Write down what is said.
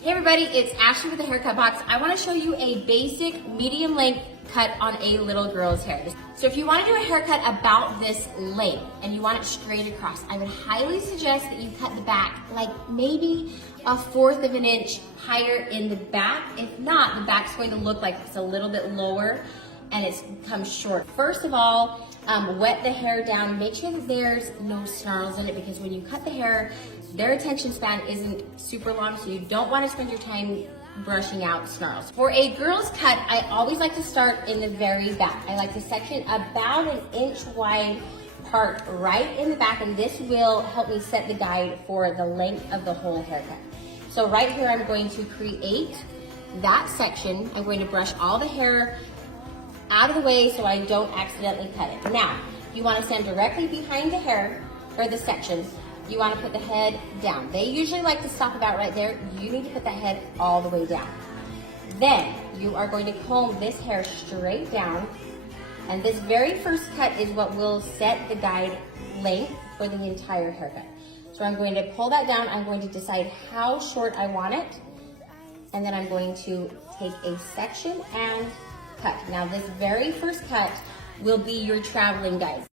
Hey everybody, it's Ashley with the Haircut Box. I want to show you a basic medium length cut on a little girl's hair. So if you want to do a haircut about this length and you want it straight across, I would highly suggest that you cut the back like maybe 1/4 of an inch higher in the back. If not, the back's going to look like it's a little bit lower and it's comes short. First of all, wet the hair down. Make sure that there's no snarls in it, because when you cut the hair, their attention span isn't super long, so you don't want to spend your time brushing out snarls. For a girl's cut, I always like to start in the very back. I like to section about an inch wide part right in the back, and this will help me set the guide for the length of the whole haircut. So right here, I'm going to create that section. I'm going to brush all the hair out of the way so I don't accidentally cut it. Now, you want to stand directly behind the hair or the section. You want to put the head down. They usually like to stop about right there. You need to put the head all the way down. Then you are going to comb this hair straight down, and this very first cut is what will set the guide length for the entire haircut. So I'm going to pull that down. I'm going to decide how short I want it, and then I'm going to take a section and cut. Now this very first cut will be your traveling guide.